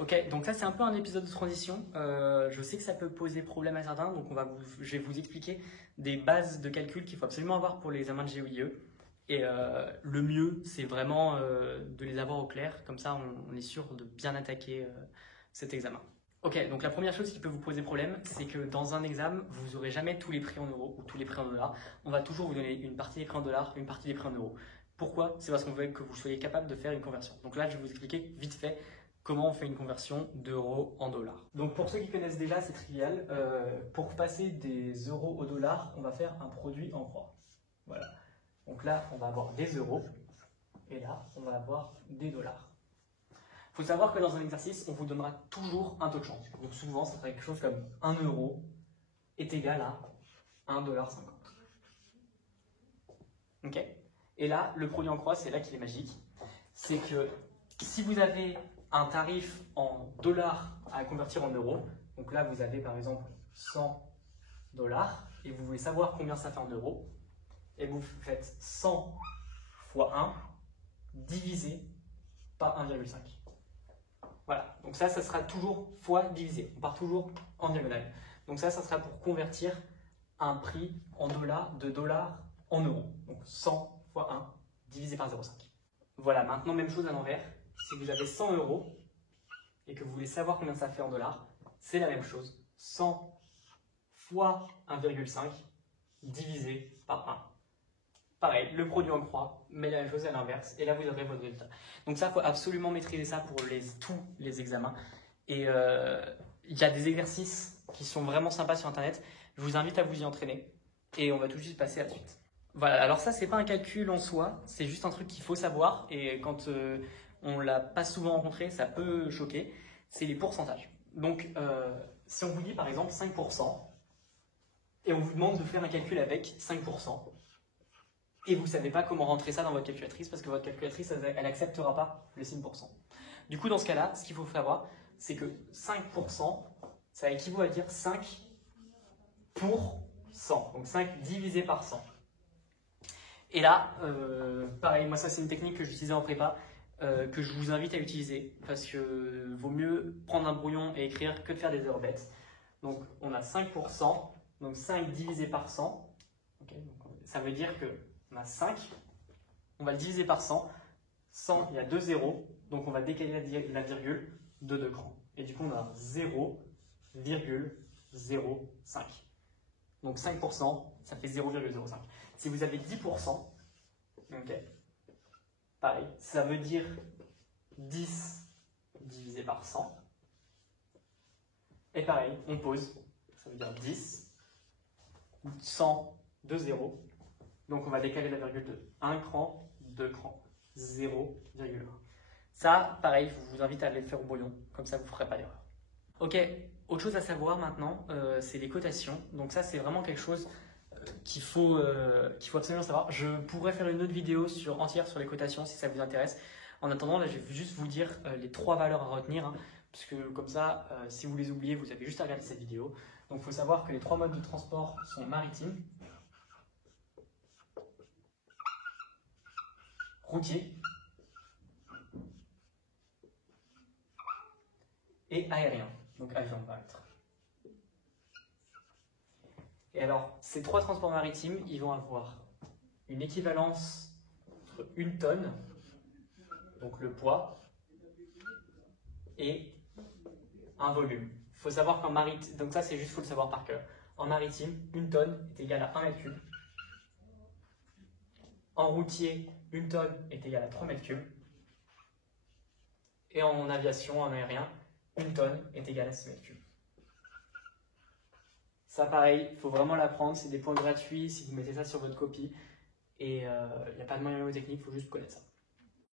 Ok, donc ça c'est un peu un épisode de transition. Je sais que ça peut poser problème à certains, donc je vais vous expliquer des bases de calcul qu'il faut absolument avoir pour les examens de GOIE. Et le mieux, c'est vraiment de les avoir au clair, comme ça on est sûr de bien attaquer cet examen. Ok, donc la première chose qui peut vous poser problème, c'est que dans un examen, vous n'aurez jamais tous les prix en euros ou tous les prix en dollars. On va toujours vous donner une partie des prix en dollars, une partie des prix en euros. Pourquoi? C'est parce qu'on veut que vous soyez capable de faire une conversion. Donc là, je vais vous expliquer vite fait comment on fait une conversion d'euros en dollars. Donc pour ceux qui connaissent déjà, c'est trivial. Pour passer des euros au dollar, on va faire un produit en croix. Voilà. Donc là, on va avoir des euros et là, on va avoir des dollars. Il faut savoir que dans un exercice, on vous donnera toujours un taux de change. Donc souvent, ça serait quelque chose comme 1 euro est égal à 1,50 $. Ok? Et là, le produit en croix, c'est là qu'il est magique. C'est que si vous avez un tarif en dollars à convertir en euros, donc là, vous avez par exemple 100 dollars et vous voulez savoir combien ça fait en euros, et vous faites 100 fois 1 divisé par 1,5. Voilà, donc ça sera toujours fois divisé. On part toujours en diagonale. Donc ça sera pour convertir un prix en dollars, de dollars en euros. Donc 100 fois 1 divisé par 0,5. Voilà, maintenant même chose à l'envers. Si vous avez 100 euros et que vous voulez savoir combien ça fait en dollars, c'est la même chose. 100 fois 1,5 divisé par 1. Pareil, le produit en croix, mais la même chose à l'inverse, et là vous aurez votre résultat. Donc ça, il faut absolument maîtriser ça pour tous les examens. Et il y a des exercices qui sont vraiment sympas sur Internet. Je vous invite à vous y entraîner, et on va tout de suite passer à la suite. Voilà, alors ça, c'est pas un calcul en soi, c'est juste un truc qu'il faut savoir, et quand on l'a pas souvent rencontré, ça peut choquer. C'est les pourcentages. Donc, si on vous dit par exemple 5%, et on vous demande de faire un calcul avec 5%, et vous ne savez pas comment rentrer ça dans votre calculatrice parce que votre calculatrice, elle n'acceptera pas le signe %. Du coup, dans ce cas-là, ce qu'il faut savoir, c'est que 5%, ça équivaut à dire 5 pour 100. Donc 5 divisé par 100. Et là, pareil, moi ça c'est une technique que j'utilisais en prépa, que je vous invite à utiliser parce que vaut mieux prendre un brouillon et écrire que de faire des erreurs bêtes. Donc on a 5%, donc 5 divisé par 100. Okay, donc, ça veut dire que on a 5, on va le diviser par 100. 100, il y a 2 zéros, donc on va décaler la virgule de 2 crans. Et du coup, on a 0,05. Donc 5%, ça fait 0,05. Si vous avez 10%, okay, pareil, ça veut dire 10 divisé par 100. Et pareil, on pose, ça veut dire 10, 100, 2 zéros. Donc on va décaler la virgule de 1 cran, 2 crans, 0,1. Ça, pareil, je vous invite à aller le faire au brouillon, comme ça vous ne ferez pas d'erreur. Ok, autre chose à savoir maintenant, c'est les cotations. Donc ça, c'est vraiment quelque chose qu'il faut absolument savoir. Je pourrais faire une autre vidéo entière sur les cotations si ça vous intéresse. En attendant, là, je vais juste vous dire les 3 valeurs à retenir, hein, puisque comme ça, si vous les oubliez, vous avez juste à regarder cette vidéo. Donc il faut savoir que les 3 modes de transport sont maritimes, routier et aérien, donc avion par être. Et alors, ces 3 transports maritimes, ils vont avoir une équivalence entre 1 tonne, donc le poids, et un volume. Il faut savoir qu'en maritime, donc ça c'est juste, il faut le savoir par cœur. En maritime, 1 tonne est égale à 1 mètre cube. En routier, 1 tonne est égale à 3 mètres cubes. Et en aviation, en aérien, 1 tonne est égale à 6 mètres cubes. Ça pareil, il faut vraiment l'apprendre, c'est des points gratuits si vous mettez ça sur votre copie. Et il n'y a pas de moyen technique, il faut juste connaître ça.